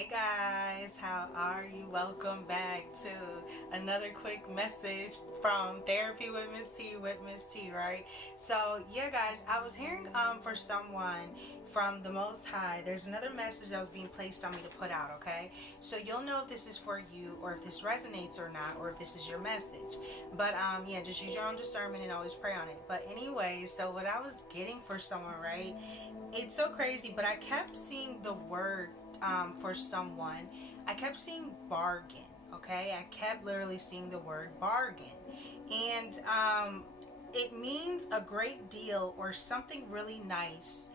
Hey guys, how are you? Welcome back to another quick message from Therapy with Miss T with Miss T, right? So yeah guys, I was hearing for someone from the Most High. There's another message that was being placed on me to put out, okay? So you'll know if this is for you or if this resonates or not, or if this is your message. But yeah, just use your own discernment and always pray on it. But anyway, so what I was getting for someone, right? It's so crazy, but I kept seeing the word for someone. I kept seeing bargain. Okay, I kept literally seeing the word bargain, and it means a great deal or something really nice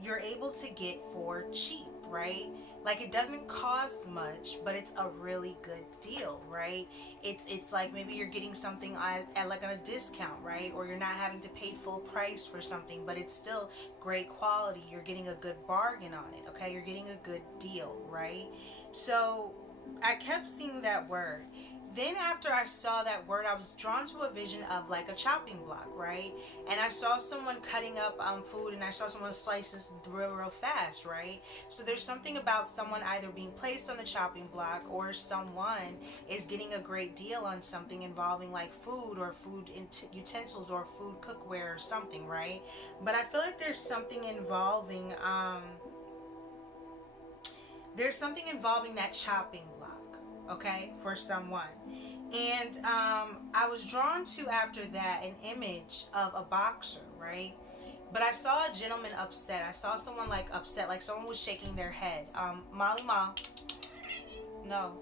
you're able to get for cheap, right? Like it doesn't cost much, but it's a really good deal, right? It's like maybe you're getting something at like on a discount, right? Or you're not having to pay full price for something, but it's still great quality. You're getting a good bargain on it, okay? You're getting a good deal, right? So I kept seeing that word. Then after I saw that word, I was drawn to a vision of like a chopping block, right? And I saw someone cutting up food, and I saw someone slice this real fast, right? So there's something about someone either being placed on the chopping block or someone is getting a great deal on something involving like food or food utensils or food cookware or something, right? But I feel like there's something involving that chopping block, okay, for someone. And I was drawn to after that an image of a boxer, right? But I saw a gentleman upset. I saw someone like upset, like someone was shaking their head. Molly Ma, no,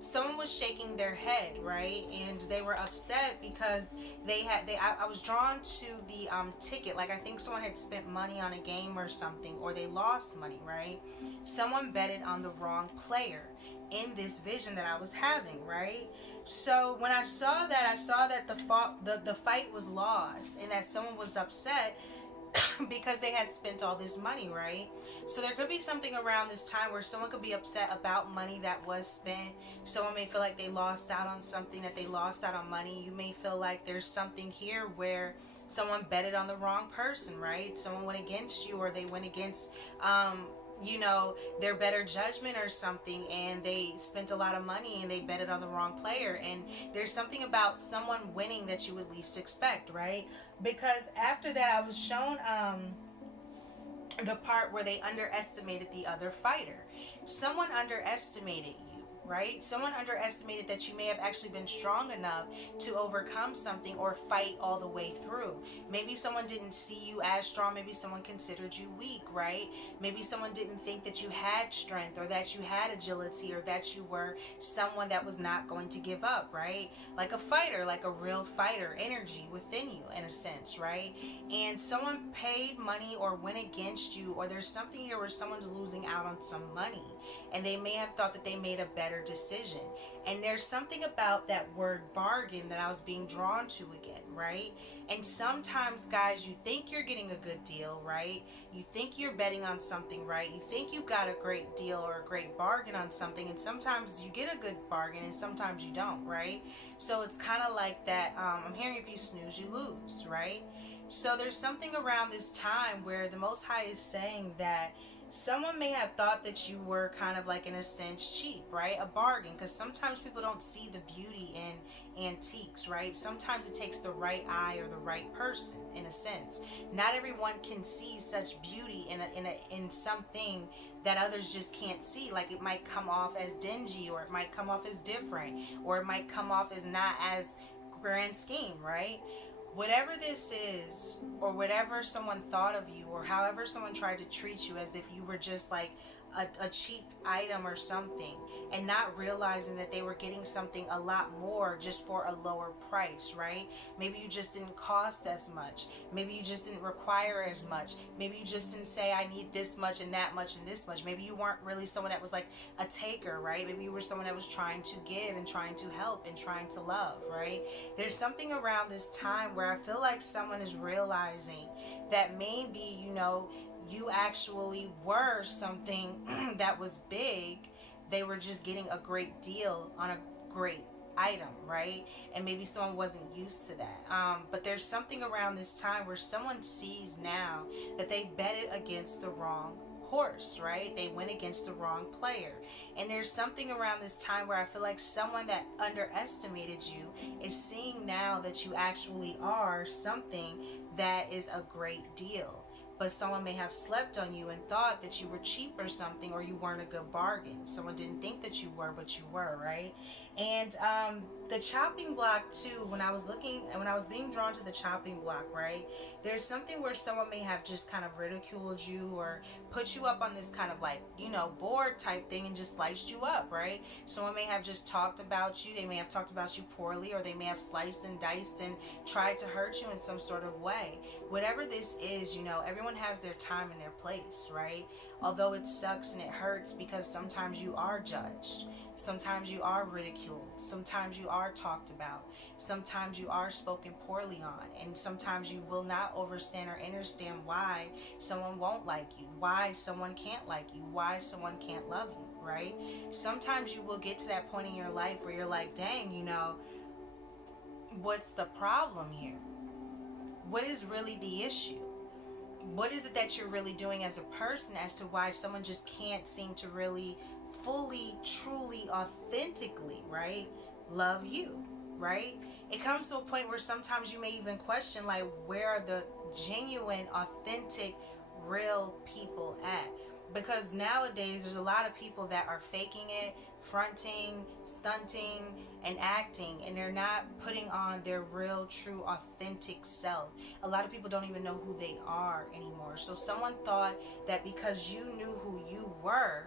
someone was shaking their head, right? And they were upset because I was drawn to the ticket. Like I think someone had spent money on a game or something, or they lost money, right? Someone betted on the wrong player in this vision that I was having, right? So when I saw that, the fight was lost and that someone was upset because they had spent all this money, right? So there could be something around this time where someone could be upset about money that was spent. Someone may feel like they lost out on something, that they lost out on money. You may feel like there's something here where someone betted on the wrong person, right? Someone went against you, or they went against their better judgment or something, and they spent a lot of money and they betted on the wrong player. And there's something about someone winning that you would least expect, right? Because after that I was shown the part where they underestimated the other fighter. Someone underestimated you, right? Someone underestimated that you may have actually been strong enough to overcome something or fight all the way through. Maybe someone didn't see you as strong. Maybe someone considered you weak, right? Maybe someone didn't think that you had strength or that you had agility or that you were someone that was not going to give up, right? Like a fighter, like a real fighter energy within you in a sense, right? And someone paid money or went against you, or there's something here where someone's losing out on some money and they may have thought that they made a better decision. And there's something about that word bargain that I was being drawn to again, right? And sometimes, guys, you think you're getting a good deal, right? You think you're betting on something, right? You think you got a great deal or a great bargain on something, and sometimes you get a good bargain and sometimes you don't, right? So it's kind of like that. I'm hearing if you snooze, you lose, right? So there's something around this time where the Most High is saying that someone may have thought that you were kind of like in a sense cheap, right? A bargain, because sometimes people don't see the beauty in antiques, right? Sometimes it takes the right eye or the right person in a sense. Not everyone can see such beauty in something that others just can't see. Like it might come off as dingy, or it might come off as different, or it might come off as not as grand scheme, right? Whatever this is, or whatever someone thought of you, or however someone tried to treat you as if you were just like a cheap item or something, and not realizing that they were getting something a lot more just for a lower price, right? Maybe you just didn't cost as much. Maybe you just didn't require as much. Maybe you just didn't say, I need this much and that much and this much. Maybe you weren't really someone that was like a taker, right? Maybe you were someone that was trying to give and trying to help and trying to love, right? There's something around this time where I feel like someone is realizing that maybe, you actually were something that was big. They were just getting a great deal on a great item, right? And maybe someone wasn't used to that. But there's something around this time where someone sees now that they betted against the wrong course, right? They went against the wrong player. And there's something around this time where I feel like someone that underestimated you is seeing now that you actually are something that is a great deal. But someone may have slept on you and thought that you were cheap or something, or you weren't a good bargain. Someone didn't think that you were, but you were, right? And the chopping block too, when I was being drawn to the chopping block, right? There's something where someone may have just kind of ridiculed you or put you up on this kind of like, board type thing and just sliced you up, right? Someone may have just talked about you. They may have talked about you poorly, or they may have sliced and diced and tried to hurt you in some sort of way. Whatever this is, everyone has their time and their place, right? Although it sucks and it hurts because sometimes you are judged. Sometimes you are ridiculed. Sometimes you are talked about. Sometimes you are spoken poorly on. And sometimes you will not understand or understand why someone won't like you, why someone can't like you, why someone can't love you, right? Sometimes you will get to that point in your life where you're like, dang, what's the problem here? What is really the issue? What is it that you're really doing as a person as to why someone just can't seem to really fully, truly, authentically, right, love you, right? It comes to a point where sometimes you may even question, like, where are the genuine, authentic, real people at? Because nowadays there's a lot of people that are faking it, fronting, stunting, and acting, and they're not putting on their real, true, authentic self. A lot of people don't even know who they are anymore. So someone thought that because you knew who you were,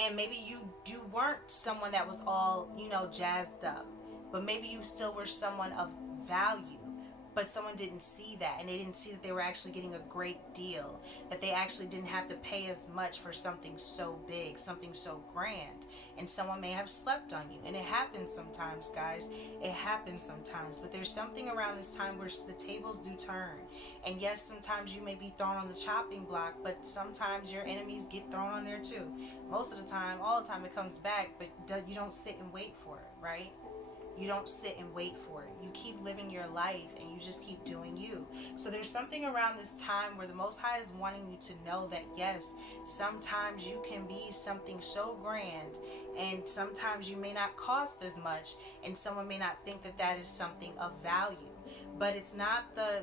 and maybe you weren't someone that was all, jazzed up, but maybe you still were someone of value, but someone didn't see that, and they didn't see that they were actually getting a great deal, that they actually didn't have to pay as much for something so big, something so grand, and someone may have slept on you. And it happens sometimes, guys. It happens sometimes. But there's something around this time where the tables do turn. And yes, sometimes you may be thrown on the chopping block, but sometimes your enemies get thrown on there too. Most of the time, all the time, it comes back, but you don't sit and wait for it, right? You don't sit and wait for it. You keep living your life and you just keep doing you. So there's something around this time where the Most High is wanting you to know that yes, sometimes you can be something so grand, and sometimes you may not cost as much, and someone may not think that that is something of value. But it's not the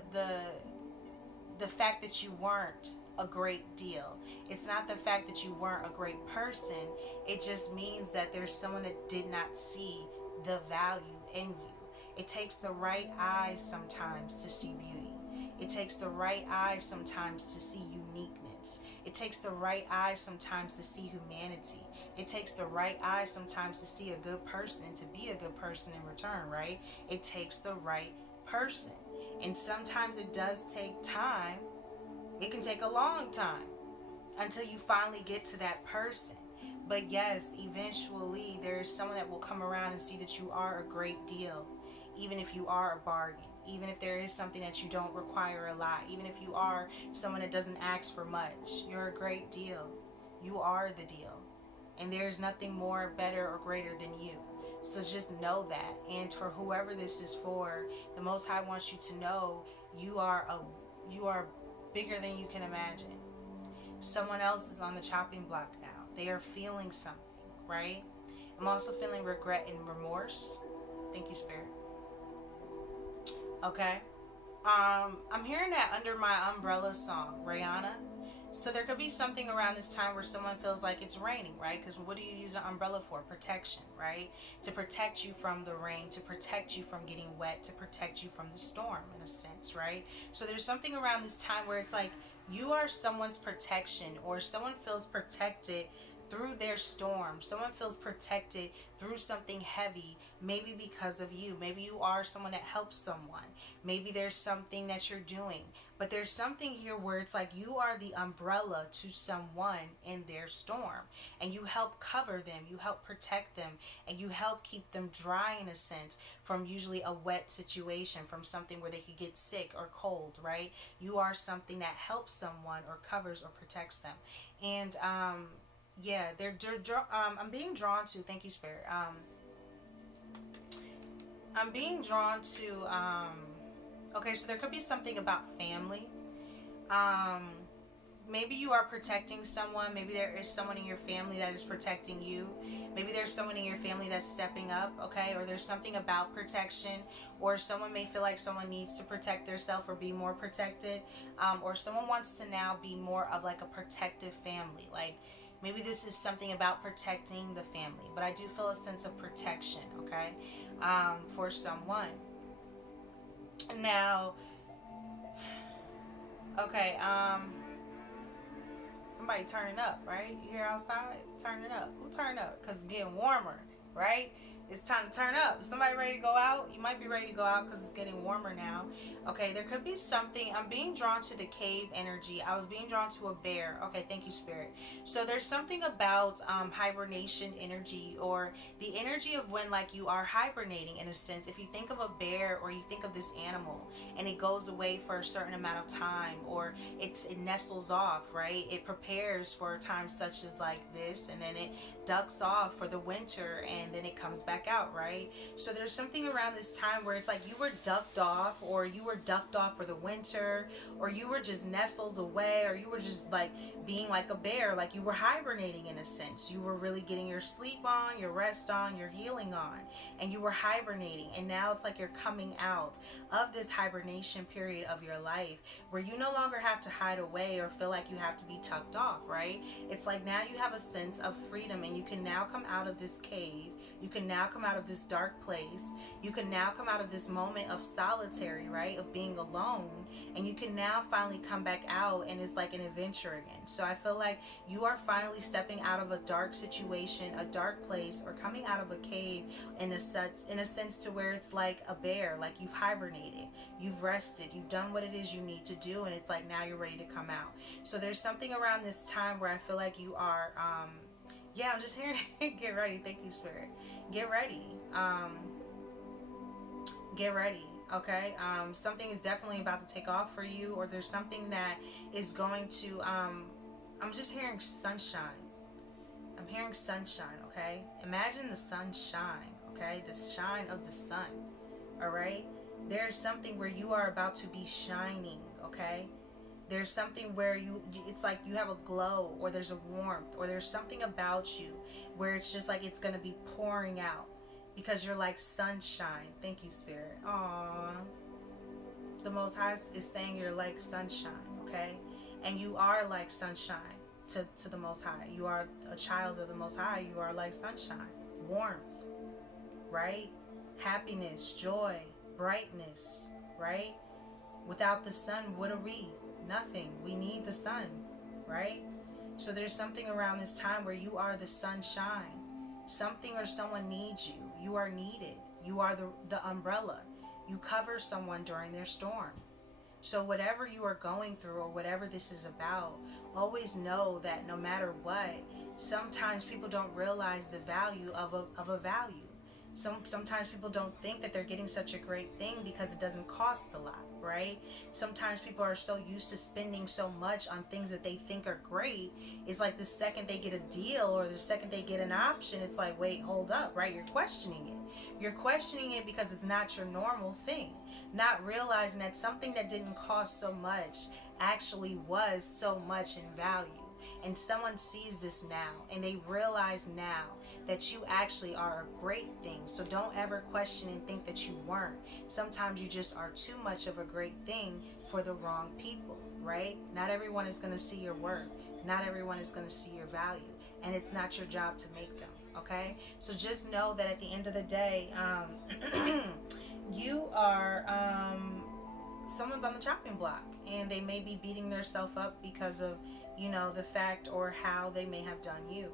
fact that you weren't a great deal. It's not the fact that you weren't a great person. It just means that there's someone that did not see the value in you. It takes the right eyes sometimes to see beauty. It takes the right eyes sometimes to see uniqueness. It takes the right eyes sometimes to see humanity. It takes the right eyes sometimes to see a good person and to be a good person in return, right? It takes the right person. And sometimes it does take time. It can take a long time until you finally get to that person. But yes, eventually there is someone that will come around and see that you are a great deal, even if you are a bargain, even if there is something that you don't require a lot, even if you are someone that doesn't ask for much. You're a great deal. You are the deal. And there's nothing more, better, or greater than you. So just know that. And for whoever this is for, the Most High wants you to know you are bigger than you can imagine. Someone else is on the chopping block now. They are feeling something, right? I'm also feeling regret and remorse. Thank you, Spirit. Okay. I'm hearing that Under My Umbrella song, Rihanna. So there could be something around this time where someone feels like it's raining, right? Because what do you use an umbrella for? Protection, right? To protect you from the rain, to protect you from getting wet, to protect you from the storm, in a sense, right? So there's something around this time where it's like you are someone's protection, or someone feels protected through their storm. Someone feels protected through something heavy, maybe because of you. Maybe you are someone that helps someone. Maybe there's something that you're doing. But there's something here where it's like you are the umbrella to someone in their storm. And you help cover them, you help protect them, and you help keep them dry, in a sense, from usually a wet situation, from something where they could get sick or cold, right? You are something that helps someone or covers or protects them. And yeah, I'm being drawn to, thank you, Spirit. I'm being drawn to, okay, so there could be something about family. maybe you are protecting someone. Maybe there is someone in your family that is protecting you. Maybe there's someone in your family that's stepping up, okay? Or there's something about protection, or someone may feel like someone needs to protect themselves or be more protected, or someone wants to now be more of like a protective family. Like maybe this is something about protecting the family, but I do feel a sense of protection, okay, for someone. Now, okay, somebody turning up, right? You hear outside? Turning up. Who turning up? Because it's getting warmer, right? It's time to turn up. Is somebody ready to go out? You might be ready to go out because it's getting warmer now. Okay, there could be something. I'm being drawn to the cave energy. I was being drawn to a bear. Okay, thank you, Spirit. So there's something about hibernation energy, or the energy of when like you are hibernating in a sense. If you think of a bear, or you think of this animal and it goes away for a certain amount of time, or it nestles off, right? It prepares for a time such as like this, and then it ducks off for the winter, and then it comes back out, right? So there's something around this time where it's like you were ducked off, or you were ducked off for the winter, or you were just nestled away, or you were just like being like a bear, like you were hibernating in a sense. You were really getting your sleep on, your rest on, your healing on, and you were hibernating. And now it's like you're coming out of this hibernation period of your life where you no longer have to hide away or feel like you have to be tucked off, right? It's like now you have a sense of freedom, and you can now come out of this cave. You can now come out of this dark place. You can now come out of this moment of solitary, right? Of being alone. And you can now finally come back out, and it's like an adventure again. So I feel like you are finally stepping out of a dark situation, a dark place, or coming out of a cave in a sense to where it's like a bear, like you've hibernated, you've rested, you've done what it is you need to do, and it's like now you're ready to come out. So there's something around this time where I feel like you are yeah, I'm just hearing get ready. Thank you, Spirit. Get ready. Get ready. Okay. Something is definitely about to take off for you, or there's something that is going to I'm just hearing sunshine. I'm hearing sunshine, okay? Imagine the sunshine, okay? The shine of the sun. All right? There's something where you are about to be shining, okay? There's something where it's like you have a glow, or there's a warmth, or there's something about you where it's just like it's going to be pouring out because you're like sunshine. Thank you, Spirit. Aww. The Most High is saying you're like sunshine, okay? And you are like sunshine to the Most High. You are a child of the Most High. You are like sunshine, warmth, right? Happiness, joy, brightness, right? Without the sun, what are we? Nothing. We need the sun, right? So there's something around this time where you are the sunshine. Something or someone needs you. You are needed. You are the umbrella. You cover someone during their storm. So whatever you are going through, or whatever this is about, always know that no matter what, sometimes people don't realize the value of a value. Sometimes people don't think that they're getting such a great thing because it doesn't cost a lot, right? Sometimes people are so used to spending so much on things that they think are great. It's like the second they get a deal, or the second they get an option, it's like, wait, hold up, right? You're questioning it. You're questioning it because it's not your normal thing. Not realizing that something that didn't cost so much actually was so much in value. And someone sees this now, and they realize now that you actually are a great thing. So don't ever question and think that you weren't. Sometimes you just are too much of a great thing for the wrong people, right? Not everyone is going to see your worth. Not everyone is going to see your value. And it's not your job to make them, okay? So just know that at the end of the day, you are someone's on the chopping block, and they may be beating themselves up because of, you know, the fact or how they may have done you.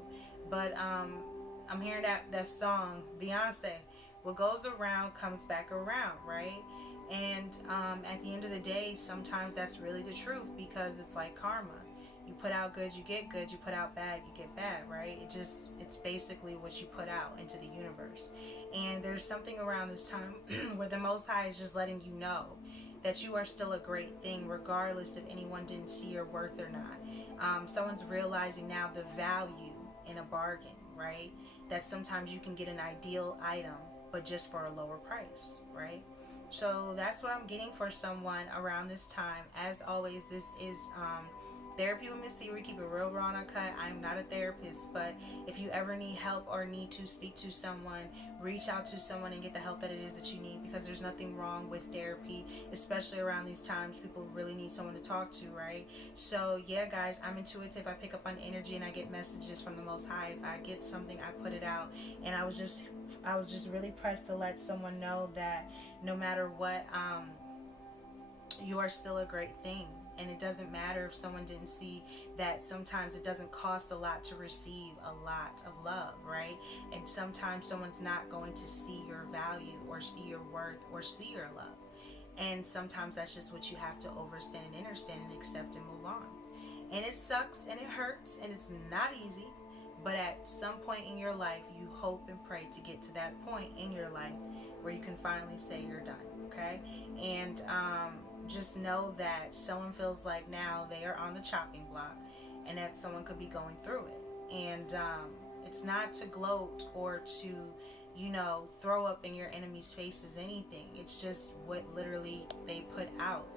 But I'm hearing that song, Beyonce, what goes around comes back around, right? And at the end of the day, sometimes that's really the truth, because it's like karma. You put out good, you get good. You put out bad, you get bad, right? It's basically what you put out into the universe. And there's something around this time where the Most High is just letting you know that you are still a great thing, regardless if anyone didn't see your worth or not. Someone's realizing now the value in a bargain, right? That sometimes you can get an ideal item, but just for a lower price, right? So that's what I'm getting for someone around this time. As always, this is Therapy with Miss T, we keep it real raw and uncut. I'm not a therapist, but if you ever need help or need to speak to someone, reach out to someone and get the help that it is that you need, because there's nothing wrong with therapy, especially around these times. People really need someone to talk to, right? So yeah, guys, I'm intuitive. I pick up on energy and I get messages from the Most High. If I get something, I put it out. And I was just really pressed to let someone know that no matter what, you are still a great thing. And it doesn't matter if someone didn't see that. Sometimes it doesn't cost a lot to receive a lot of love, right? And sometimes someone's not going to see your value or see your worth or see your love. And sometimes that's just what you have to overstand and understand and accept and move on. And it sucks and it hurts and it's not easy. But at some point in your life, you hope and pray to get to that point in your life where you can finally say you're done, okay? And just know that someone feels like now they are on the chopping block and that someone could be going through it. And it's not to gloat or to, throw up in your enemy's faces anything. It's just what literally they put out,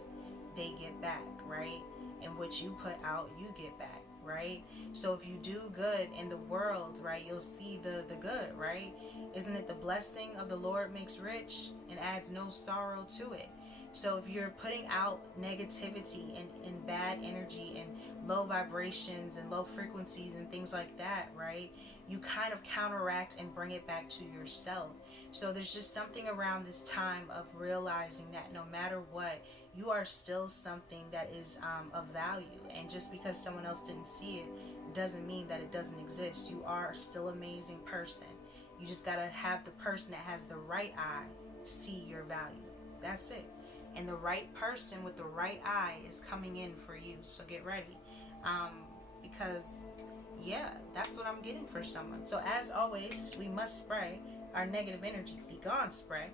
they get back, right? And what you put out, you get back, right? So if you do good in the world, right, you'll see the good, right? Isn't it the blessing of the Lord makes rich and adds no sorrow to it? So if you're putting out negativity and bad energy and low vibrations and low frequencies and things like that, right, you kind of counteract and bring it back to yourself. So there's just something around this time of realizing that no matter what, you are still something that is of value. And just because someone else didn't see it doesn't mean that it doesn't exist. You are still an amazing person. You just got to have the person that has the right eye see your value. That's it. And the right person with the right eye is coming in for you. So get ready. Because, yeah, that's what I'm getting for someone. So as always, we must spray our negative energy. Be gone, spray.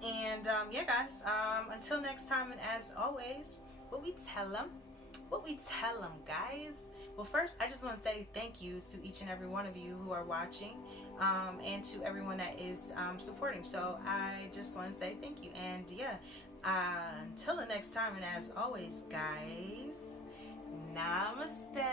And, yeah, guys, until next time, and as always, what we tell them, guys. Well, first, I just want to say thank you to each and every one of you who are watching, and to everyone that is supporting. So I just want to say thank you. And, yeah, until the next time, and as always, guys, namaste.